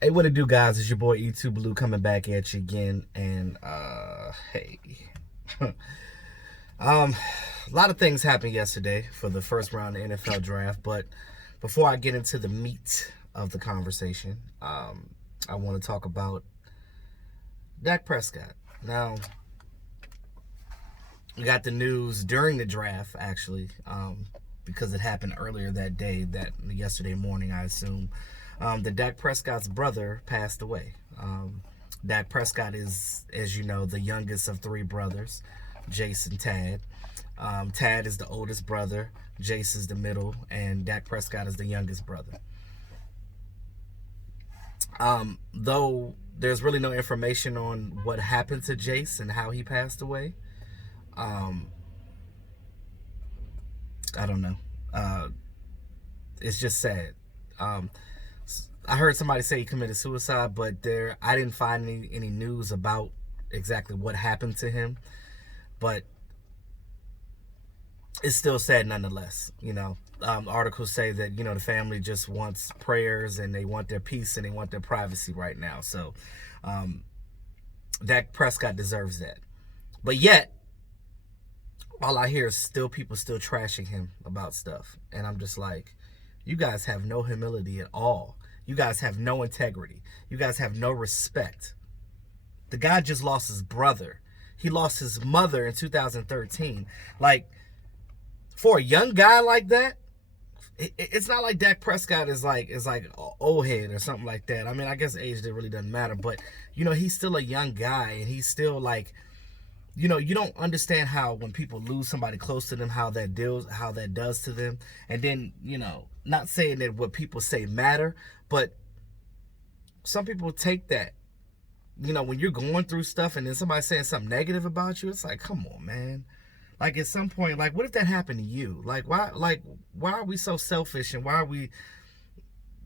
Hey, what it do, guys? It's your boy E2 Blue coming back at you again. And hey, a lot of things happened yesterday for the first round of the NFL draft. But before I get into the meat of the conversation, I want to talk about Dak Prescott. Now, we got the news during the draft, actually, because it happened earlier that day, that yesterday morning, I assume, that Dak Prescott's brother passed away. Dak Prescott is, as you know, the youngest of three brothers, Jace and Tad. Tad is the oldest brother, Jace is the middle, and Dak Prescott is the youngest brother. Though there's really no information on what happened to Jace and how he passed away, um, I don't know. It's just sad. Um, I heard somebody say he committed suicide, but I didn't find any news about exactly what happened to him. But it's still sad nonetheless. Articles say that the family just wants prayers and they want their peace and they want their privacy right now. So Dak Prescott deserves that. But yet, all I hear is still people still trashing him about stuff. And I'm just like, you guys have no humility at all. You guys have no integrity. You guys have no respect. The guy just lost his brother. He lost his mother in 2013. Like, for a young guy like that, it's not like Dak Prescott is like old head or something like that. I mean, I guess age really doesn't matter, but he's still a young guy, and he's still like, you don't understand how when people lose somebody close to them, how that does to them. And then, not saying that what people say matter, but some people take that, when you're going through stuff and then somebody saying something negative about you, it's like, come on, man. Like, at some point, like, what if that happened to you? Why are we so selfish, and why are we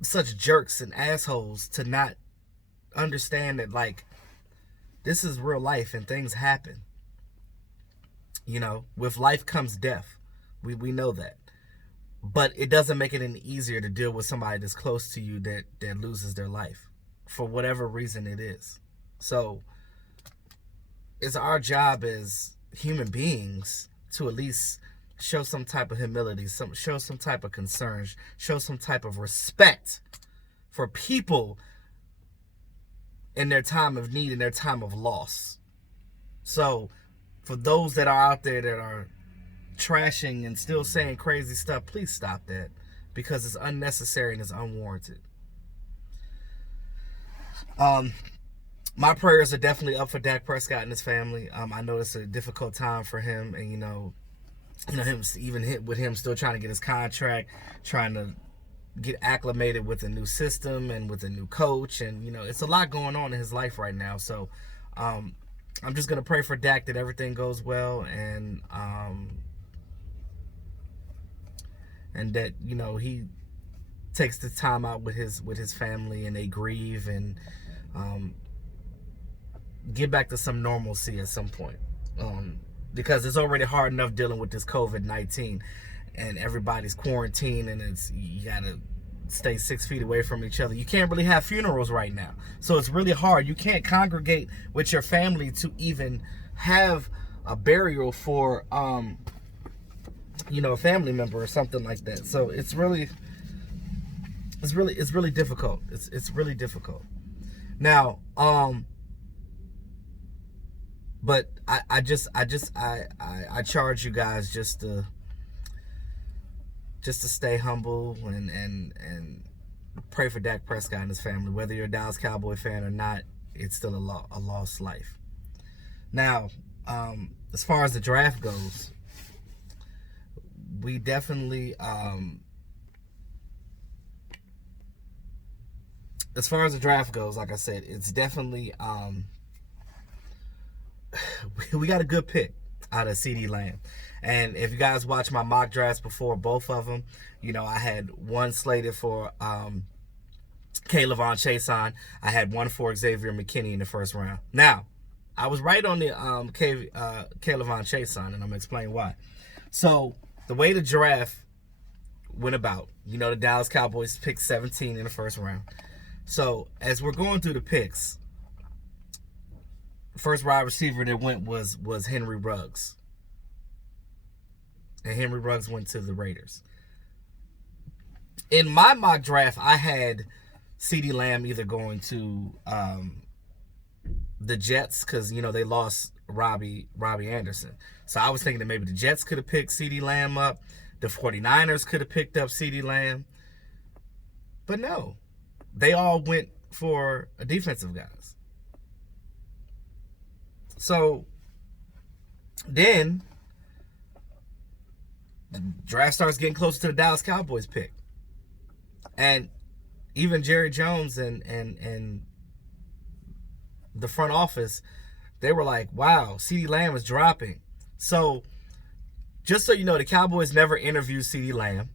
such jerks and assholes to not understand that, like, this is real life and things happen. With life comes death. We know that. But it doesn't make it any easier to deal with somebody that's close to you that loses their life for whatever reason it is. So it's our job as human beings to at least show some type of humility, show some type of concern, show some type of respect for people in their time of need, in their time of loss. So for those that are out there that are trashing and still saying crazy stuff, please stop that, because it's unnecessary and it's unwarranted. My prayers are definitely up for Dak Prescott and his family. I know it's a difficult time for him, and him even hit with him still trying to get his contract, trying to get acclimated with a new system and with a new coach, and it's a lot going on in his life right now. So I'm just gonna pray for Dak that everything goes well, and that he takes the time out with his family and they grieve and get back to some normalcy at some point, because it's already hard enough dealing with this COVID-19 and everybody's quarantined, and you gotta stay 6 feet away from each other. You can't really have funerals right now, so it's really hard. You can't congregate with your family to even have a burial for a family member or something like that. So it's really difficult. It's really difficult. Now, but I charge you guys just to stay humble and pray for Dak Prescott and his family. Whether you're a Dallas Cowboy fan or not, it's still a lost life. Now, as far as the draft goes, we definitely as far as the draft goes, like I said, it's definitely we got a good pick out of CeeDee Lamb. And if you guys watch my mock drafts before, both of them, I had one slated for Kayvon Chaisson. I had one for Xavier McKinney in the first round. Now, I was right on the Kayvon Chaisson, and I'm going to explain why. So, the way the draft went about, the Dallas Cowboys picked 17 in the first round. So as we're going through the picks, first wide receiver that went was Henry Ruggs. And Henry Ruggs went to the Raiders. In my mock draft, I had CeeDee Lamb either going to the Jets because, they lost Robbie Anderson. So I was thinking that maybe the Jets could have picked CeeDee Lamb up. The 49ers could have picked up CeeDee Lamb. But no. They all went for defensive guys. So then the draft starts getting closer to the Dallas Cowboys pick. And even Jerry Jones and the front office, they were like, wow, CeeDee Lamb is dropping. So just so you know, the Cowboys never interviewed CeeDee Lamb.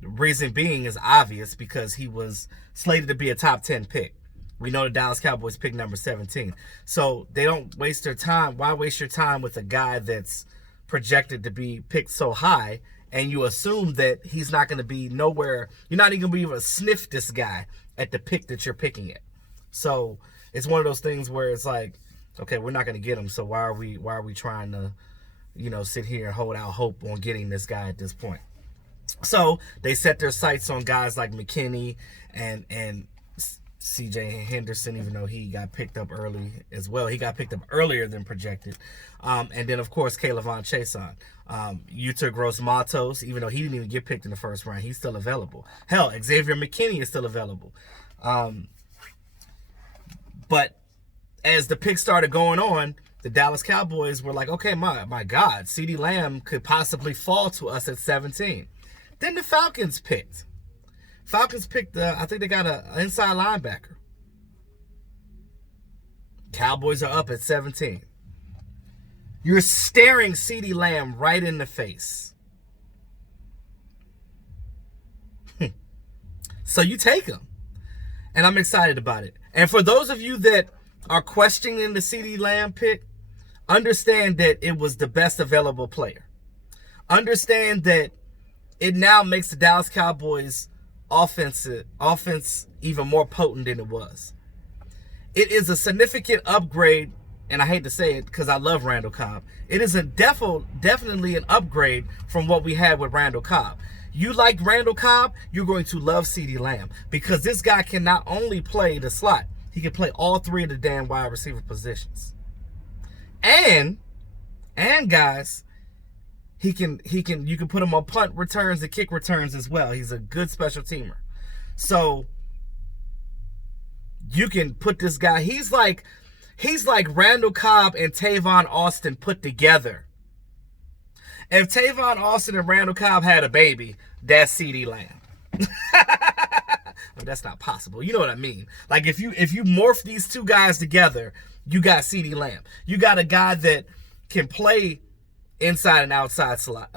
The reason being is obvious because he was slated to be a top 10 pick. We know the Dallas Cowboys pick number 17. So they don't waste their time. Why waste your time with a guy that's projected to be picked so high and you assume that he's not going to be nowhere, you're not even going to be able to sniff this guy at the pick that you're picking at. So it's one of those things where it's like, okay, we're not going to get him, so why are we trying to, sit here and hold out hope on getting this guy at this point? So they set their sights on guys like McKinney and C.J. Henderson, even though he got picked up early as well. He got picked up earlier than projected. And then, of course, K'Lavon Chaisson. Yuta Gross-Matos, even though he didn't even get picked in the first round, he's still available. Hell, Xavier McKinney is still available. But as the picks started going on, the Dallas Cowboys were like, okay, my God, CeeDee Lamb could possibly fall to us at 17. Then the Falcons picked. I think they got an inside linebacker. Cowboys are up at 17. You're staring CeeDee Lamb right in the face. So you take him. And I'm excited about it. And for those of you that are questioning the CeeDee Lamb pick, understand that it was the best available player. Understand that it now makes the Dallas Cowboys offense even more potent than it was. It is a significant upgrade, and I hate to say it because I love Randall Cobb. It is definitely an upgrade from what we had with Randall Cobb. You like Randall Cobb, you're going to love CeeDee Lamb because this guy can not only play the slot, he can play all three of the damn wide receiver positions. And guys, you can put him on punt returns and kick returns as well. He's a good special teamer. So you can put this guy, he's like Randall Cobb and Tavon Austin put together. If Tavon Austin and Randall Cobb had a baby, that's CeeDee Lamb. Well, that's not possible. You know what I mean? Like if you morph these two guys together, you got CeeDee Lamb. You got a guy that can play inside and outside slot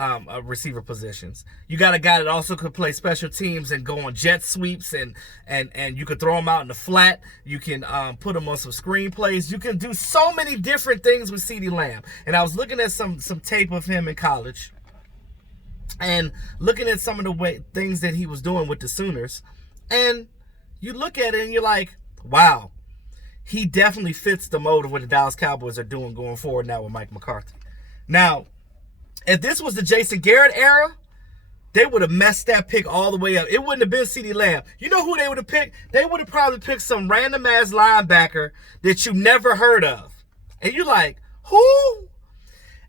receiver positions. You got a guy that also could play special teams and go on jet sweeps and you could throw him out in the flat. You can put him on some screen plays. You can do so many different things with CeeDee Lamb. And I was looking at some tape of him in college and looking at some of the things that he was doing with the Sooners. And you look at it and you're like, wow, he definitely fits the mold of what the Dallas Cowboys are doing going forward now with Mike McCarthy. Now, if this was the Jason Garrett era, they would have messed that pick all the way up. It wouldn't have been CeeDee Lamb. You know who they would have picked? They would have probably picked some random-ass linebacker that you never heard of. And you're like, who?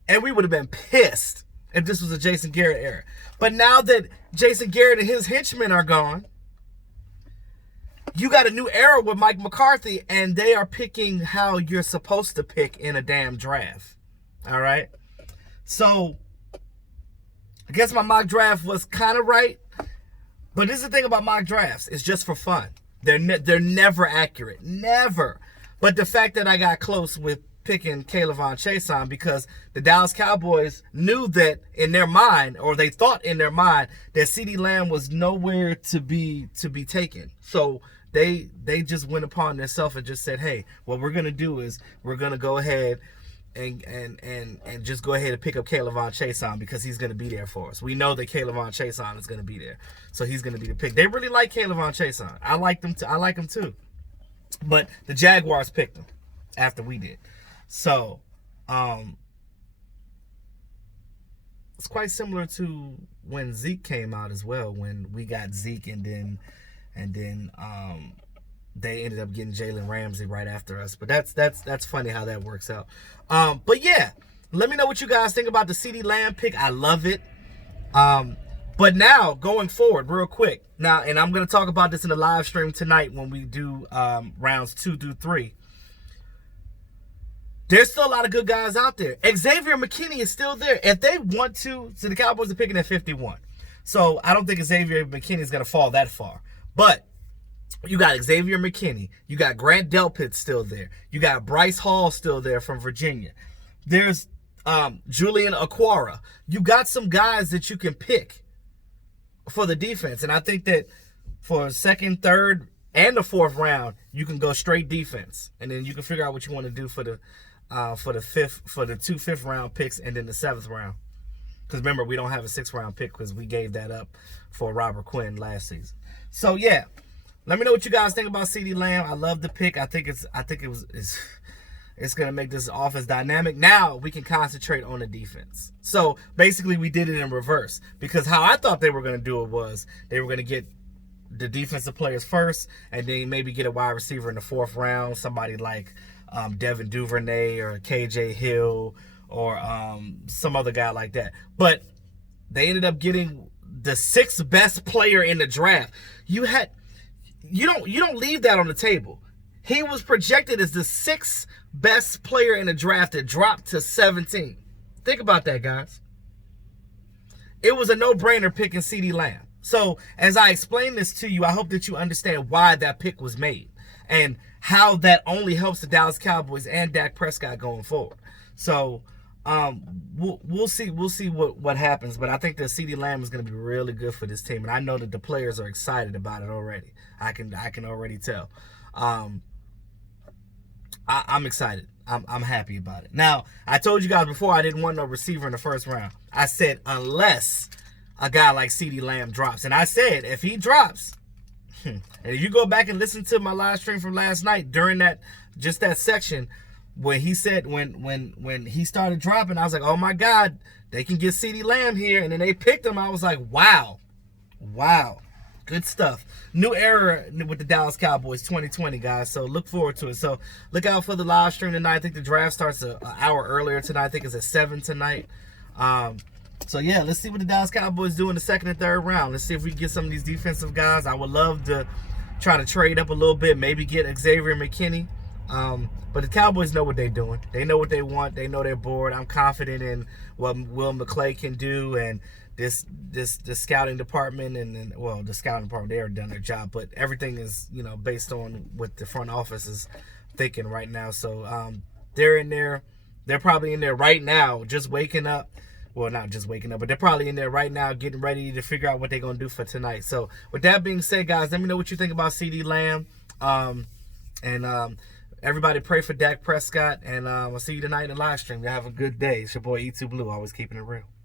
And we would have been pissed if this was a Jason Garrett era. But now that Jason Garrett and his henchmen are gone, you got a new era with Mike McCarthy, and they are picking how you're supposed to pick in a damn draft. All right? So, I guess my mock draft was kind of right. But this is the thing about mock drafts. It's just for fun. They're never accurate. Never. But the fact that I got close with picking K'Lavon Chaisson because the Dallas Cowboys knew that in their mind, or they thought in their mind, that CeeDee Lamb was nowhere to be taken. So they just went upon themselves and just said, hey, what we're going to do is we're going to go ahead and just go ahead and pick up Caleb Von Chason because he's going to be there for us. We know that Caleb Von Chason is going to be there, so he's going to be the pick. They really like Caleb Von Chason. I like them. I like him too, but the Jaguars picked him after we did. So, it's quite similar to when Zeke came out as well. When we got Zeke, and then they ended up getting Jalen Ramsey right after us. But that's funny how that works out. But yeah, let me know what you guys think about the CeeDee Lamb pick. I love it. But now going forward, real quick now, and I'm gonna talk about this in the live stream tonight when we do rounds 2 through 3. There's still a lot of good guys out there. Xavier McKinney is still there. If they want to, so the Cowboys are picking at 51. So I don't think Xavier McKinney is going to fall that far. But you got Xavier McKinney. You got Grant Delpit still there. You got Bryce Hall still there from Virginia. There's Julian Aquara. You got some guys that you can pick for the defense. And I think that for second, third, and the fourth round, you can go straight defense. And then you can figure out what you want to do for the two fifth round picks and then the 7th round. Because remember, we don't have a 6th round pick because we gave that up for Robert Quinn last season. So yeah, let me know what you guys think about CeeDee Lamb. I love the pick. I think it's gonna make this offense dynamic. Now we can concentrate on the defense. So basically, we did it in reverse because how I thought they were gonna do it was they were gonna get the defensive players first, and then maybe get a wide receiver in the 4th round, somebody like Devin Duvernay or KJ Hill or some other guy like that. But they ended up getting the 6th best player in the draft. You don't leave that on the table. He was projected as the 6th best player in the draft that dropped to 17. Think about that, guys. It was a no-brainer picking CeeDee Lamb. So as I explain this to you, I hope that you understand why that pick was made and how that only helps the Dallas Cowboys and Dak Prescott going forward. So we'll see what happens, but I think that CeeDee Lamb is going to be really good for this team, and I know that the players are excited about it already. I can already tell. I'm excited. I'm happy about it. Now, I told you guys before I didn't want no receiver in the 1st round. I said unless a guy like CeeDee Lamb drops, and I said if he drops. And if you go back and listen to my live stream from last night during that section when he said when he started dropping, I was like, oh my God, they can get CeeDee Lamb here, and then they picked him. I was like, wow, good stuff. New era with the Dallas Cowboys 2020, guys. So look forward to it. So look out for the live stream tonight. I think the draft starts an hour earlier tonight. I think it's at 7 tonight. So yeah, let's see what the Dallas Cowboys do in the 2nd and 3rd round. Let's see if we can get some of these defensive guys. I would love to try to trade up a little bit, maybe get Xavier McKinney. But the Cowboys know what they're doing. They know what they want. They know they're bored. I'm confident in what Will McClay can do and this scouting department and the scouting department, they already done their job, but everything is based on what the front office is thinking right now. So they're in there. They're probably in there right now, just waking up. Well, not just waking up, but they're probably in there right now getting ready to figure out what they're going to do for tonight. So with that being said, guys, let me know what you think about CeeDee Lamb. Everybody pray for Dak Prescott. And we'll see you tonight in the live stream. You have a good day. It's your boy E2 Blue, always keeping it real.